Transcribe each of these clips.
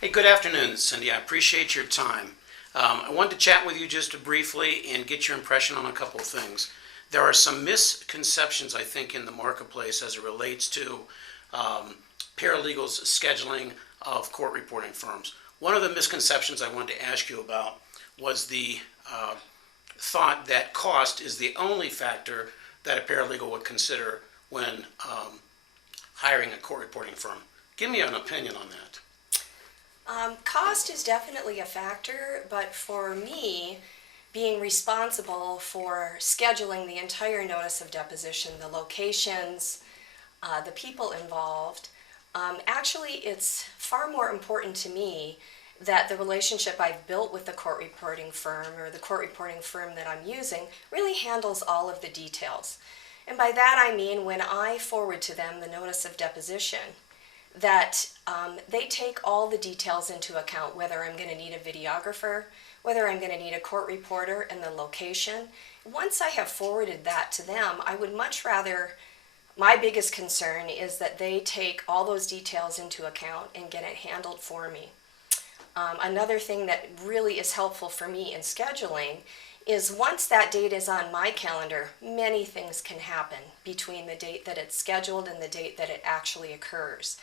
Hey, good afternoon, Cindy. I appreciate your time. I wanted to chat with you just briefly and get your impression on a couple of things. There are some misconceptions, I think, in the marketplace as it relates to paralegals scheduling of court reporting firms. One of the misconceptions I wanted to ask you about was the thought that cost is the only factor that a paralegal would consider when hiring a court reporting firm. Give me an opinion on that. Cost is definitely a factor, but for me, being responsible for scheduling the entire notice of deposition, the locations, the people involved, actually it's far more important to me that the relationship I've built with the court reporting firm or the court reporting firm that I'm using really handles all of the details. And by that I mean when I forward to them the notice of deposition, that they take all the details into account, whether I'm going to need a videographer, whether I'm going to need a court reporter, and the location. Once I have forwarded that to them, I would much rather, my biggest concern is that they take all those details into account and get it handled for me. Another thing that really is helpful for me in scheduling is once that date is on my calendar, many things can happen between the date that it's scheduled and the date that it actually occurs.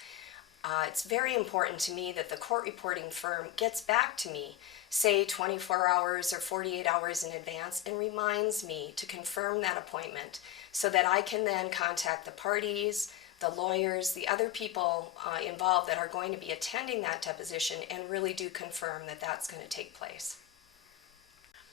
It's very important to me that the court reporting firm gets back to me, say 24 hours or 48 hours in advance, and reminds me to confirm that appointment so that I can then contact the parties, the lawyers, the other people involved that are going to be attending that deposition and really do confirm that that's going to take place.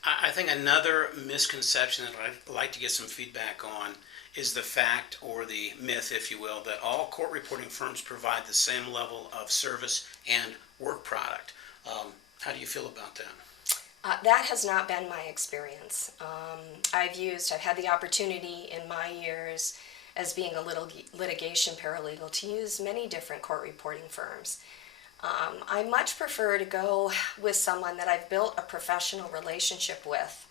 I think another misconception that I'd like to get some feedback on is the fact, or the myth, if you will, that all court reporting firms provide the same level of service and work product. How do you feel about that? That has not been my experience. I've had the opportunity in my years as being a litigation paralegal to use many different court reporting firms. I much prefer to go with someone that I've built a professional relationship with,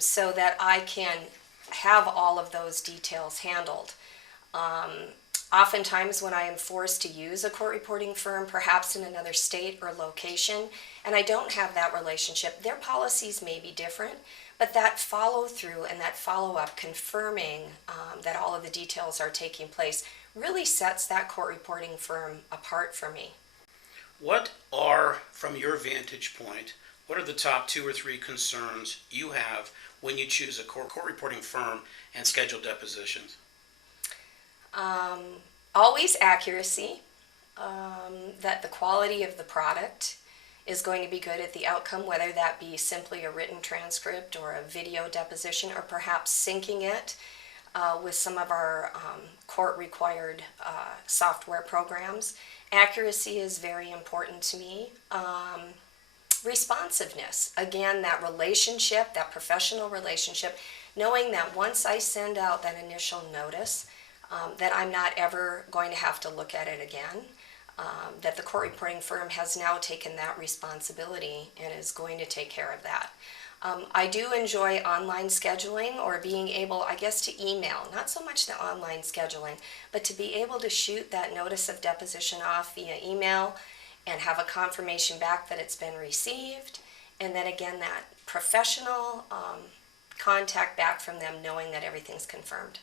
so that I can have all of those details handled. Oftentimes when I am forced to use a court reporting firm, perhaps in another state or location, and I don't have that relationship, their policies may be different, but that follow through and that follow up confirming that all of the details are taking place really sets that court reporting firm apart for me. What are, from your vantage point, what are the top 2 or 3 concerns you have when you choose a court reporting firm and schedule depositions? Always accuracy, that the quality of the product is going to be good at the outcome, whether that be simply a written transcript or a video deposition, or perhaps syncing it with some of our court-required software programs. Accuracy is very important to me. Responsiveness, again, that relationship, that professional relationship, knowing that once I send out that initial notice, that I'm not ever going to have to look at it again, that the court reporting firm has now taken that responsibility and is going to take care of that. I do enjoy online scheduling, or being able, I guess, to email, not so much the online scheduling, but to be able to shoot that notice of deposition off via email and have a confirmation back that it's been received, and then again that professional contact back from them knowing that everything's confirmed.